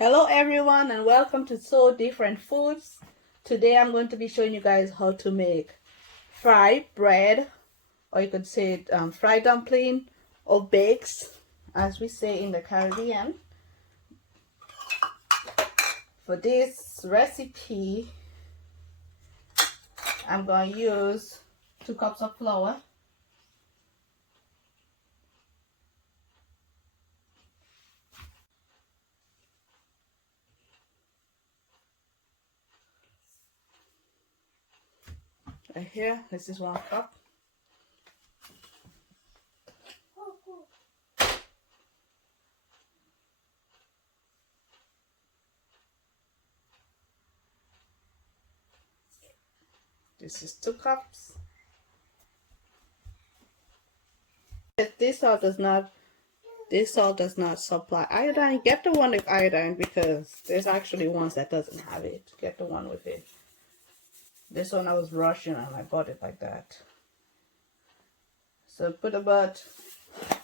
Hello everyone and welcome to So Different Foods. Today I'm going to be showing you guys how to make fried bread, or you could say fried dumpling or bakes as we say in the Caribbean. For this recipe I'm going to use 2 cups of flour, right here. This is 1 cup. This is 2 cups. This salt does not supply iodine. Get the one with iodine because there's actually ones that doesn't have it. Get the one with it. This one I was rushing and I bought it like that. So put about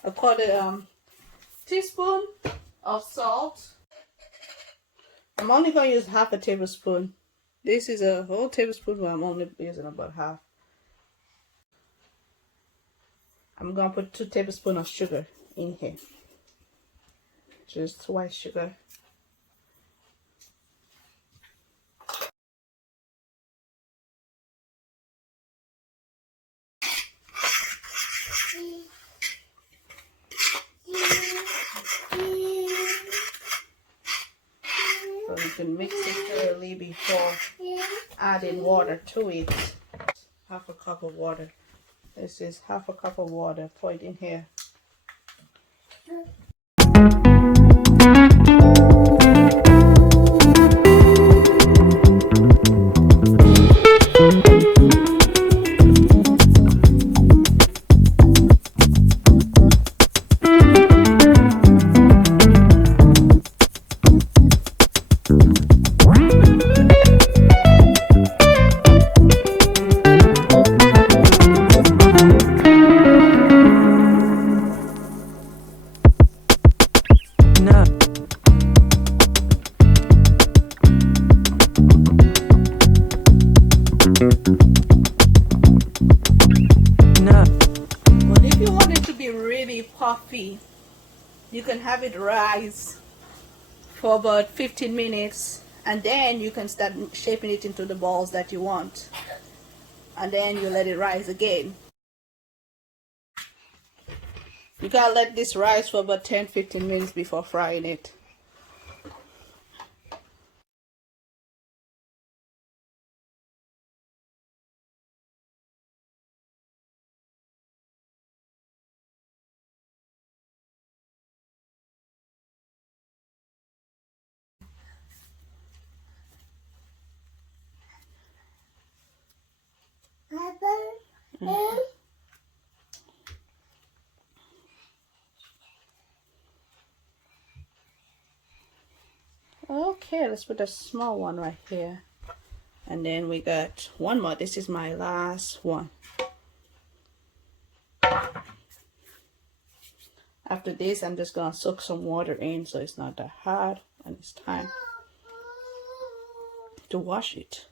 a quarter teaspoon of salt. I'm only going to use half a tablespoon. This is a whole tablespoon, but I'm only using about half. I'm going to put 2 tablespoons of sugar in here. Just white sugar. So you can mix it thoroughly before adding water to it. Half a cup of water. This is half a cup of water. Pour it in here. But if you want it to be really puffy, you can have it rise for about 15 minutes and then you can start shaping it into the balls that you want, and then you let it rise again. You gotta let this rise for about 10-15 minutes before frying it. Okay, let's put a small one right here. And then we got one more. This is my last one. After this, I'm just gonna soak some water in so it's not that hard, and it's time to wash it.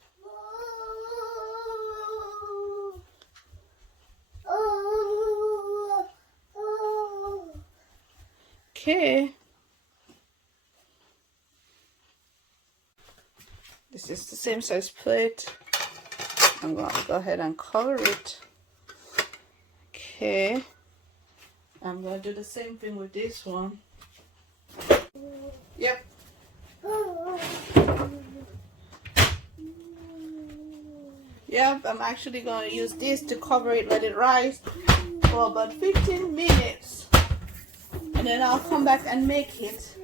Okay. This is the same size plate. I'm going to go ahead and cover it. Okay. I'm going to do the same thing with this one. Yep. Yep, I'm actually going to use this to cover it, let it rise for about 15 minutes. And then I'll come back and make it.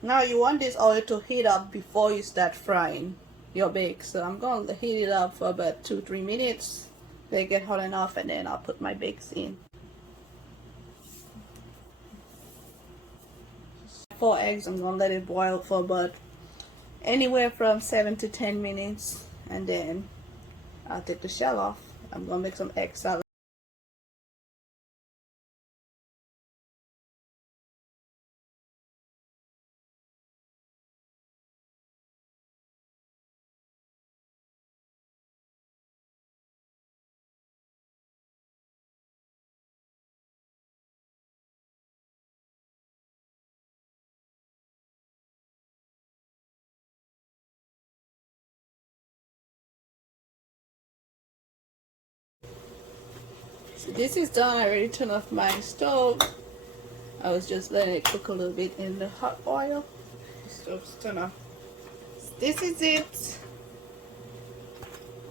Now you want this oil to heat up before you start frying your bakes. So I'm going to heat it up for about 2-3 minutes. They get hot enough and then I'll put my bakes in. 4 eggs, I'm going to let it boil for about anywhere from 7 to 10 minutes. And then I'll take the shell off. I'm going to make some egg salad. So this is done. I already turned off my stove. I was just letting it cook a little bit in the hot oil. Stove's turned off. This is it.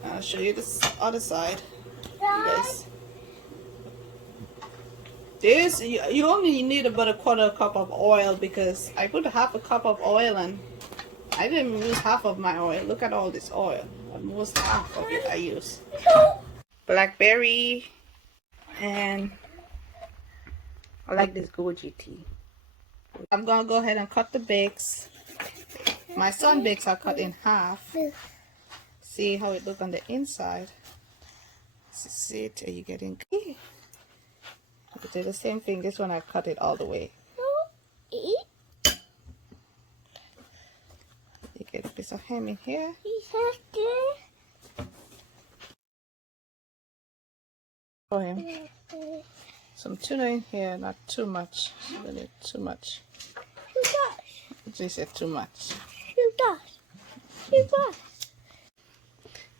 I'll show you this other side. You guys. This you only need about a quarter cup of oil because I put half a cup of oil and I didn't use half of my oil. Look at all this oil. Almost half of it I use. Blackberry, and I like this goji tea. I'm gonna go ahead and cut the bakes. My son bakes are cut in half. See how it look on the inside. See it? Are you getting? You do the same thing. This one I cut it all the way. You get a piece of ham in here. For him. Some tuna in here, not too much. Don't need too much. She said too much.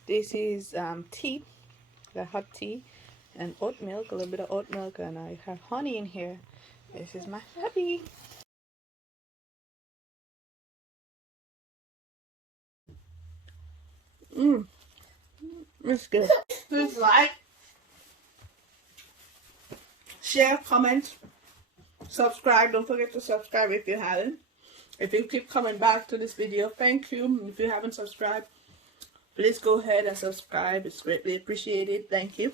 This is tea, the hot tea, and oat milk, a little bit of oat milk, and I have honey in here. This is my hubby. It's good. Please like, share, comment, subscribe. Don't forget to subscribe if you haven't. If you keep coming back to this video, thank you. If you haven't subscribed, please go ahead and subscribe. It's greatly appreciated. Thank you.